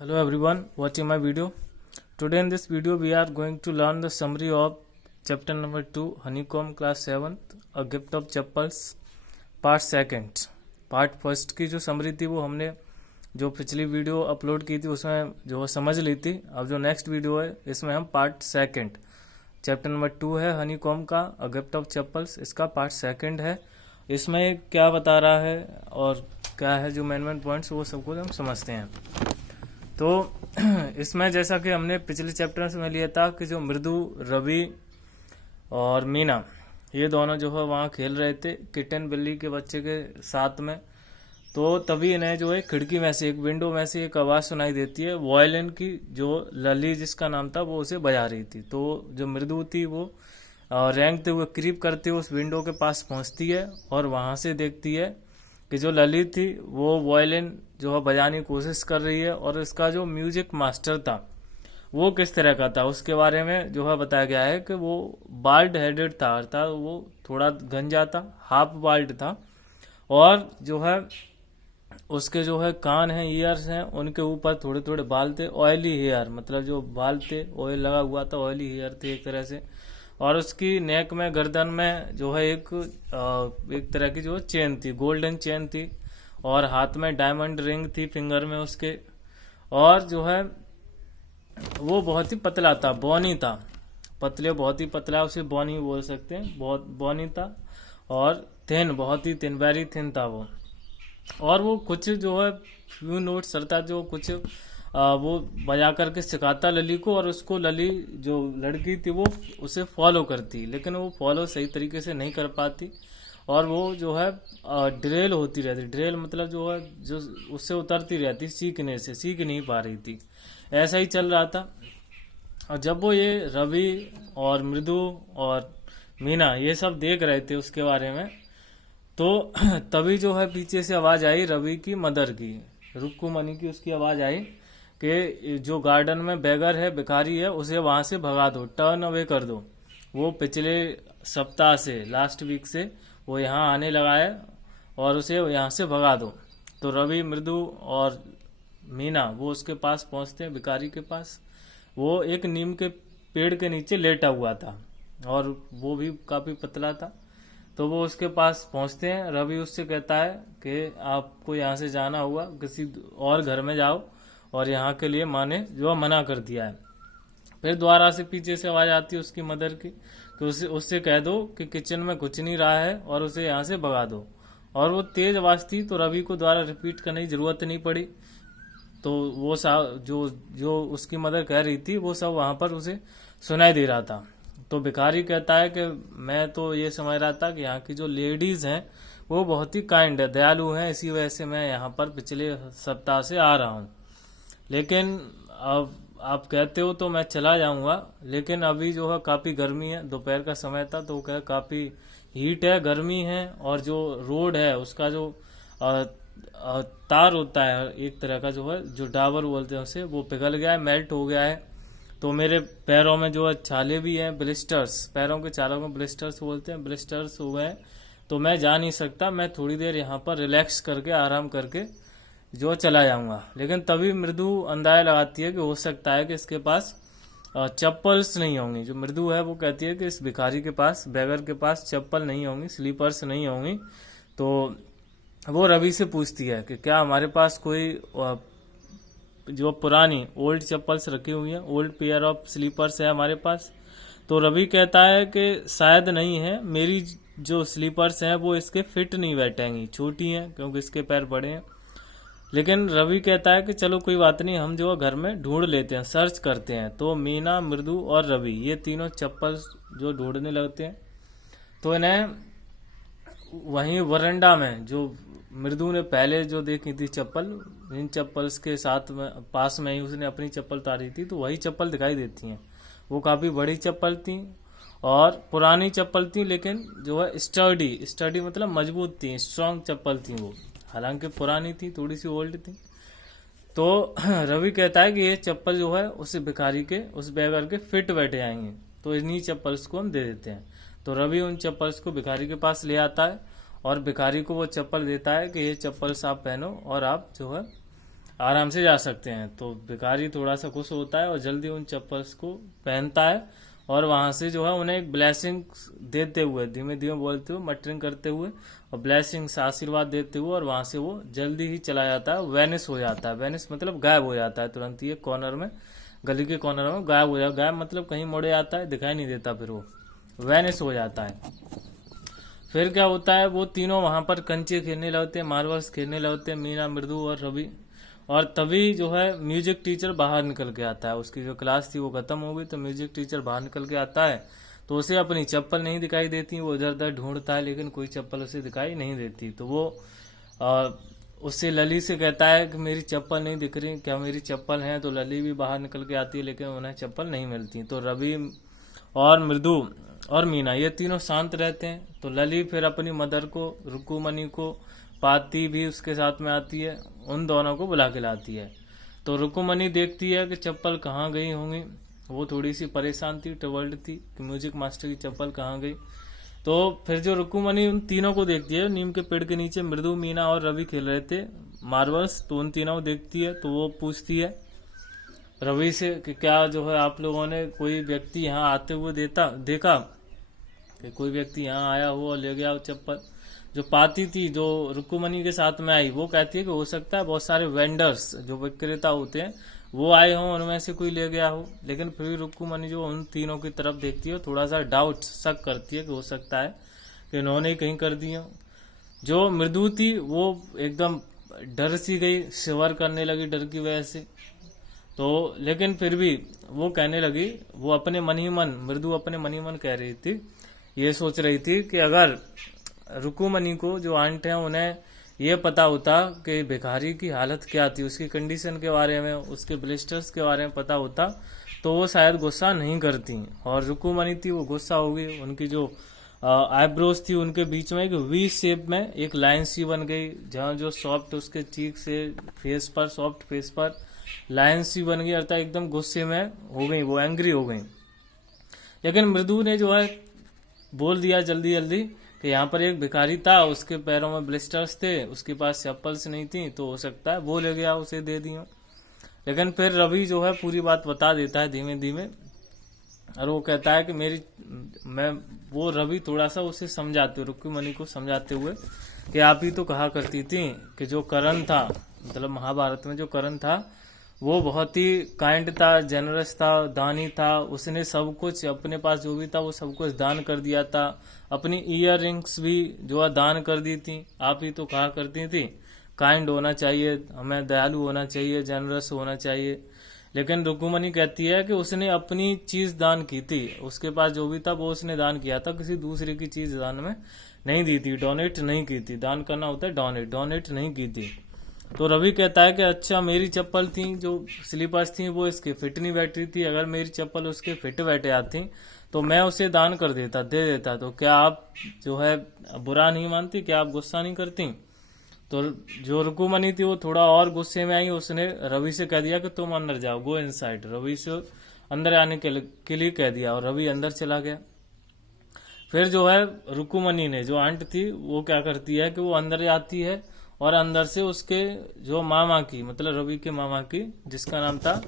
Hello everyone watching my video. Today in this video we are going to learn the summary of chapter number 2 Honeycomb class 7th A Gift of Chappals part 2nd. Part first की जो summary थी वो हमने जो पिछली video upload की थी उसमें जो समझ ली थी। अब जो नेक्स्ट वीडियो है इसमें हम पार्ट 2nd चैप्टर नंबर 2 है हनीकॉम का अ गिफ्ट ऑफ चप्पल्स, इसका पार्ट 2nd है। इसमें क्या बता रहा है और क्या है जो मेन पॉइंट्स वो सबको हम समझते हैं। तो इसमें जैसा कि हमने पिछले चैप्टर में लिया था कि जो मृदु, रवि और मीना ये दोनों जो है वहाँ खेल रहे थे किटन बिल्ली के बच्चे के साथ में। तो तभी इन्हें जो है खिड़की में से एक विंडो में से एक आवाज़ सुनाई देती है वायलिन की, जो लली जिसका नाम था वो उसे बजा रही थी। तो जो मृदु थी वो रेंगते हुए क्रीप करते हुए उस विंडो के पास पहुंचती है और वहां से देखती है कि जो लली थी वो वायलिन जो है बजाने की कोशिश कर रही है और इसका जो म्यूजिक मास्टर था वो किस तरह का था उसके बारे में जो है बताया गया है कि वो बाल्ड हेडेड था, अर्थात वो थोड़ा गंजा था, हाफ बाल्ड था और जो है उसके जो है कान हैं, ईयर्स हैं, उनके ऊपर थोड़े थोड़े बाल थे, ऑयली हेयर, मतलब जो बाल थे ऑयल लगा हुआ था, ऑयली हेयर थे एक तरह से। और उसकी नेक में, गर्दन में जो है एक तरह की जो चेन थी, गोल्डन चेन थी और हाथ में डायमंड रिंग थी फिंगर में उसके। और जो है वो बहुत ही पतला था, बॉनी था, पतले बहुत ही पतला, उसे बॉनी बोल सकते हैं, बहुत बॉनी था और थिन, बहुत ही थिन, वेरी थिन था वो। और वो कुछ जो है फ्यू नोट्स अर्थात जो कुछ वो बजा करके सिखाता लली को और उसको लली जो लड़की थी वो उसे फॉलो करती, लेकिन वो फॉलो सही तरीके से नहीं कर पाती और वो जो है ड्रेल होती रहती। ड्रेल मतलब जो है जो उससे उतरती रहती, सीखने से सीख नहीं पा रही थी। ऐसा ही चल रहा था। और जब वो ये रवि और मृदु और मीना ये सब देख रहे थे उसके बारे में, तो तभी जो है पीछे से आवाज आई रवि की मदर की, रुक्कुमणि की, उसकी आवाज आई कि जो गार्डन में बेगर है, भिखारी है, उसे वहां से भगा दो, टर्न अवे कर दो। वो पिछले सप्ताह से, लास्ट वीक से वो यहाँ आने लगा है और उसे यहाँ से भगा दो। तो रवि, मृदु और मीना वो उसके पास पहुंचते हैं, भिखारी के पास। वो एक नीम के पेड़ के नीचे लेटा हुआ था और वो भी काफी पतला था। तो वो उसके पास पहुंचते हैं। रवि उससे कहता है कि आपको यहाँ से जाना होगा, किसी और घर में जाओ, और यहाँ के लिए माँ ने जो मना कर दिया है। फिर दोबारा से पीछे से आवाज आती है उसकी मदर की कि उससे कह दो कि किचन में कुछ नहीं रहा है और उसे यहाँ से भगा दो। और वो तेज आवाज थी तो रवि को दोबारा रिपीट करने की जरूरत नहीं पड़ी। तो वो जो जो उसकी मदर कह रही थी वो सब वहां पर उसे सुनाई दे रहा था। तो भिखारी कहता है कि मैं तो ये समझ रहा था कि यहाँ की जो लेडीज हैं वो बहुत ही काइंड है, दयालु हैं, इसी वजह से मैं यहाँ पर पिछले सप्ताह से आ रहा हूँ। लेकिन अब आप कहते हो तो मैं चला जाऊंगा, लेकिन अभी जो है काफी गर्मी है, दोपहर का समय था तो क्या काफी हीट है, गर्मी है और जो रोड है उसका जो तार होता है एक तरह का जो है, जो डाबर बोलते हैं उसे, वो पिघल गया है, मेल्ट हो गया है। तो मेरे पैरों में जो है छाले भी हैं, ब्लिस्टर्स, पैरों के छालों में ब्लिस्टर्स बोलते हैं, ब्लिस्टर्स हो गए। तो मैं जा नहीं सकता, मैं थोड़ी देर यहाँ पर रिलैक्स करके, आराम करके जो चला जाऊंगा। लेकिन तभी मृदु अंदाजा लगाती है कि हो सकता है कि इसके पास चप्पल्स नहीं होंगी। जो मृदु है वो कहती है कि इस भिखारी के पास, बेगर के पास चप्पल नहीं होंगी, स्लीपर्स नहीं होंगी। तो वो रवि से पूछती है कि क्या हमारे पास कोई जो पुरानी ओल्ड चप्पल्स रखी हुई हैं, ओल्ड पेयर ऑफ स्लीपर्स है हमारे पास। तो रवि कहता है कि शायद नहीं है, मेरी जो स्लीपर्स हैं वो इसके फिट नहीं बैठेंगी, छोटी हैं क्योंकि इसके पैर बड़े हैं। लेकिन रवि कहता है कि चलो कोई बात नहीं, हम जो घर में ढूंढ लेते हैं, सर्च करते हैं। तो मीना, मृदु और रवि ये तीनों चप्पल जो ढूंढने लगते हैं। तो इन्हें वहीं वरंडा में, जो मृदु ने पहले जो देखी थी चप्पल, इन चप्पल्स के साथ में पास में ही उसने अपनी चप्पल उतारी थी, तो वही चप्पल दिखाई देती हैं। वो काफी बड़ी चप्पल थी और पुरानी चप्पल थी, लेकिन जो है स्टडी, स्टडी मतलब मजबूत थी, स्ट्रांग चप्पल थी वो, हालांकि पुरानी थी, थोड़ी सी ओल्ड थी। तो रवि कहता है कि ये चप्पल जो है उस भिखारी के, उस बेगर के फिट बैठे आएंगे, तो इन्हीं चप्पल्स को हम दे देते हैं। तो रवि उन चप्पल्स को भिखारी के पास ले आता है और भिखारी को वो चप्पल देता है कि ये चप्पल्स आप पहनो और आप जो है आराम से जा सकते हैं। तो भिखारी थोड़ा सा खुश होता है और जल्दी उन चप्पल्स को पहनता है और वहां से जो है उन्हें एक ब्लेसिंग देते हुए, धीमे धीमे बोलते हुए, मटरिंग करते हुए और ब्लेसिंग्स, आशीर्वाद देते हुए, और वहां से वो जल्दी ही चला जाता है, वेनिस हो जाता है। वेनिस मतलब गायब हो जाता है तुरंत ही, कॉर्नर में, गली के कॉर्नर में गायब हो जाता है। गायब मतलब कहीं मुड़े आता है, दिखाई नहीं देता, फिर वो वेनिस हो जाता है। फिर क्या होता है, वो तीनों वहां पर कंचे खेलने लगते हैं, मार्बल्स खेलने लगते हैं, मीना, मृदु और रवि। और तभी जो है म्यूजिक टीचर बाहर निकल के आता है। उसकी जो क्लास थी वो खत्म हो गई, तो म्यूजिक टीचर बाहर निकल के आता है, तो उसे अपनी चप्पल नहीं दिखाई देती। वो इधर उधर ढूंढता है लेकिन कोई चप्पल उसे दिखाई नहीं देती। तो वो उससे लली से कहता है कि मेरी चप्पल नहीं दिख रही, क्या मेरी चप्पल है? तो लली भी बाहर निकल के आती है लेकिन उन्हें चप्पल नहीं मिलती। तो रवि और मृदु और मीना ये तीनों शांत रहते हैं। तो लली फिर अपनी मदर को, रुक्कुमणि को, पाती भी उसके साथ में आती है, उन दोनों को बुला के लाती है। तो रुक्कुमणि देखती है कि चप्पल कहाँ गई होंगी। वो थोड़ी सी परेशान थी, ट्रबल्ड थी कि म्यूजिक मास्टर की चप्पल कहाँ गई। तो फिर जो रुक्कुमणि उन तीनों को देखती है, नीम के पेड़ के नीचे मृदु, मीना और रवि खेल रहे थे मार्बल्स, तो उन तीनों को देखती है। तो वो पूछती है रवि से कि क्या जो है आप लोगों ने कोई व्यक्ति यहाँ आते हुए देखा कि कोई व्यक्ति यहाँ आया हो और ले गया हो चप्पल? जो पाती थी, जो रुक्कुमणि के साथ में आई, वो कहती है कि हो सकता है बहुत सारे वेंडर्स, जो विक्रेता होते हैं, वो आए हों, उनमें से कोई ले गया हो। लेकिन फिर भी रुक्कुमणि जो उन तीनों की तरफ देखती है, थोड़ा सा डाउट, शक करती है कि हो सकता है कि इन्होंने कहीं कर दी हो। जो मृदु थी वो एकदम डर सी गई, शिवर करने लगी डर की वजह से। तो लेकिन फिर भी वो कहने लगी, वो अपने मन ही मन, मृदु अपने मन ही मन कह रही थी, ये सोच रही थी कि अगर रुक्कुमणि को, जो आंट है, उन्हें ये पता होता कि भिखारी की हालत क्या थी, उसकी कंडीशन के बारे में, उसके ब्लिस्टर्स के बारे में पता होता, तो वो शायद गुस्सा नहीं करती। और रुक्कुमणि थी वो गुस्सा हो गई। उनकी जो आईब्रोज थी उनके बीच में एक वी शेप में एक लाइन सी बन गई, जहाँ जो सॉफ्ट उसके चीक से फेस पर, सॉफ्ट फेस पर लाइन सी बन गई, अर्थात एकदम गुस्से में हो गई, वो एंग्री हो गई। लेकिन मृदु ने जो है बोल दिया जल्दी जल्दी कि यहाँ पर एक भिखारी था, उसके पैरों में ब्लिस्टर्स थे, उसके पास चप्पल्स नहीं थी, तो हो सकता है वो ले गया, उसे दे दी। लेकिन फिर रवि जो है पूरी बात बता देता है धीमे धीमे, और वो कहता है कि वो रवि थोड़ा सा उसे समझाते हुए, रुक्कुमणि को समझाते हुए, कि आप ही तो कहा करती थी कि जो कर्ण था, मतलब महाभारत में जो कर्ण था, वो बहुत ही काइंड था, जेनरस था, दानी था। उसने सब कुछ, अपने पास जो भी था वो सब कुछ दान कर दिया था। अपनी ईयर रिंग्स भी जो है दान कर दी थी। आप ही तो कहा करती थी काइंड होना चाहिए, हमें दयालु होना चाहिए, जेनरस होना चाहिए। लेकिन रुक्कुमणि कहती है कि उसने अपनी चीज दान की थी, उसके पास जो भी था वो उसने दान किया था, किसी दूसरे की चीज दान में नहीं दी थी, डोनेट नहीं की थी। दान करना होता है डोनेट, डोनेट नहीं की थी। तो रवि कहता है कि अच्छा, मेरी चप्पल थी, जो स्लीपर्स थी, वो इसके फिट नहीं बैठ रही थी। अगर मेरी चप्पल उसके फिट बैठे आती तो मैं उसे दान कर देता, दे देता। तो क्या आप जो है बुरा नहीं मानती, क्या आप गुस्सा नहीं करती? तो जो रुक्कुमणि थी वो थोड़ा और गुस्से में आई, उसने रवि से कह दिया कि तुम अंदर जाओ, गो इनसाइड। रवि से अंदर आने के लिए कह दिया और रवि अंदर चला गया। फिर जो है रुक्कुमणि ने, जो आंट थी, वो क्या करती है कि वो अंदर आती है और अंदर से उसके जो मामा की, मतलब रवि के मामा की, जिसका नाम था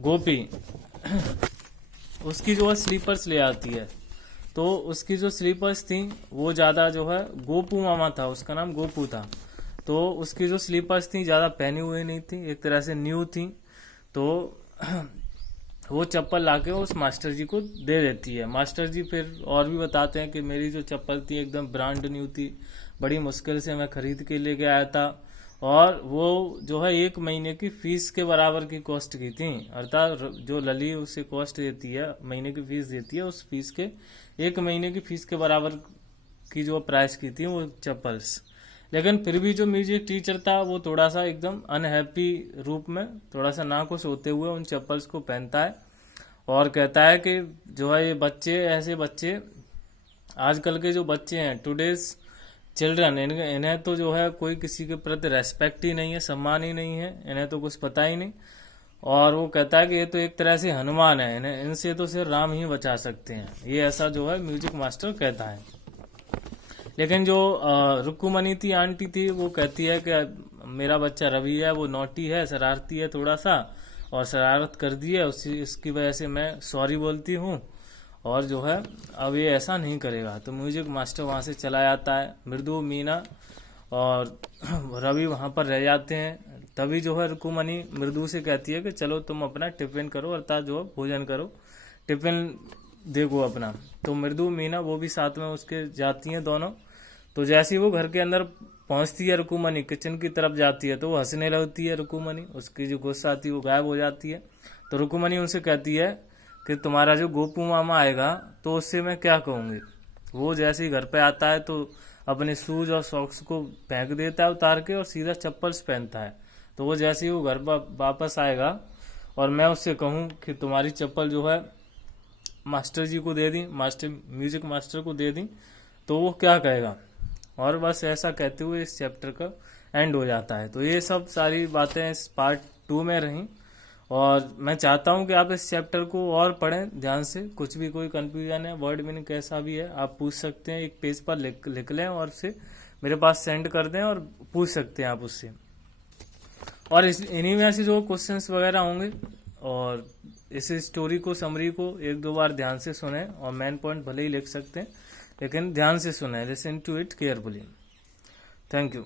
गोपी, उसकी जो है स्लीपर्स ले आती है। तो उसकी जो स्लीपर्स थी वो ज्यादा जो है, गोपू मामा था, उसका नाम गोपू था। तो उसकी जो स्लीपर्स थी ज्यादा पहनी हुई नहीं थी, एक तरह से न्यू थी। तो वो चप्पल लाके उस मास्टर जी को दे देती है। मास्टर जी फिर और भी बताते हैं कि मेरी जो चप्पल थी एकदम ब्रांड न्यू थी, बड़ी मुश्किल से मैं खरीद के लेके आया था, और वो जो है 1 महीने की फीस के बराबर की कॉस्ट की थी। अर्थात जो लली उसे कॉस्ट देती है, महीने की फीस देती है, उस फीस के 1 महीने की फीस के बराबर की जो प्राइस की थी वो चप्पल्स। लेकिन फिर भी जो म्यूजिक टीचर था वो थोड़ा सा एकदम अनहैप्पी रूप में, थोड़ा सा नाखुश होते हुए उन चप्पल्स को पहनता है और कहता है कि जो है ये बच्चे, ऐसे बच्चे, आजकल के जो बच्चे हैं, टुडेज चिल्ड्रन, इन्हें तो जो है कोई किसी के प्रति रेस्पेक्ट ही नहीं है, सम्मान ही नहीं है, इन्हें तो कुछ पता ही नहीं। और वो कहता है कि ये तो एक तरह से हनुमान है, इन्हें, इनसे तो सिर्फ राम ही बचा सकते हैं। ये ऐसा जो है म्यूजिक मास्टर कहता है। लेकिन जो रुक्कुमणि थी, आंटी थी, वो कहती है कि मेरा बच्चा रवि है वो नॉटी है, शरारती है थोड़ा सा, और शरारत कर दी है उसी, इसकी वजह से मैं सॉरी बोलती हूँ, और जो है अब ये ऐसा नहीं करेगा। तो म्यूजिक मास्टर वहाँ से चला जाता है। मृदु, मीना और रवि वहाँ पर रह जाते हैं। तभी जो है रुकुमणि मृदु से कहती है कि चलो तुम अपना टिफिन करो, अर्थात जो है भोजन करो, टिफिन देखो अपना। तो मृदु, मीना वो भी साथ में उसके जाती हैं दोनों। तो जैसे ही वो घर के अंदर पहुंचती है रुकुमणि, किचन की तरफ जाती है, तो वो हंसने लगती है रुकुमणि, उसकी जो गुस्सा आती है वो गायब हो जाती है। तो रुकुमणि उनसे कहती है कि तुम्हारा जो गोपू मामा आएगा तो उससे मैं क्या कहूँगी। वो जैसे ही घर पे आता है तो अपने शूज और सॉक्स को फेंक देता है उतार के, और सीधा चप्पल्स पहनता है। तो वो जैसे ही वो घर वापस आएगा और मैं उससे कहूँ कि तुम्हारी चप्पल जो है मास्टर जी को दे दी, म्यूजिक मास्टर को दे दी, तो वो क्या कहेगा। और बस ऐसा कहते हुए इस चैप्टर का एंड हो जाता है। तो ये सब सारी बातें इस पार्ट 2 में रहीं, और मैं चाहता हूं कि आप इस चैप्टर को और पढ़ें ध्यान से। कुछ भी कोई कंफ्यूजन है, वर्ड मीनिंग कैसा भी है, आप पूछ सकते हैं, एक पेज पर लिख लें और उसे मेरे पास सेंड कर दें और पूछ सकते हैं आप उससे। और इन्हीं में से जो क्वेश्चंस वगैरह होंगे, और इस स्टोरी को, समरी को 1-2 बार ध्यान से सुने, और मेन पॉइंट भले ही लिख सकते हैं लेकिन ध्यान से सुने, listen to it carefully. Thank you.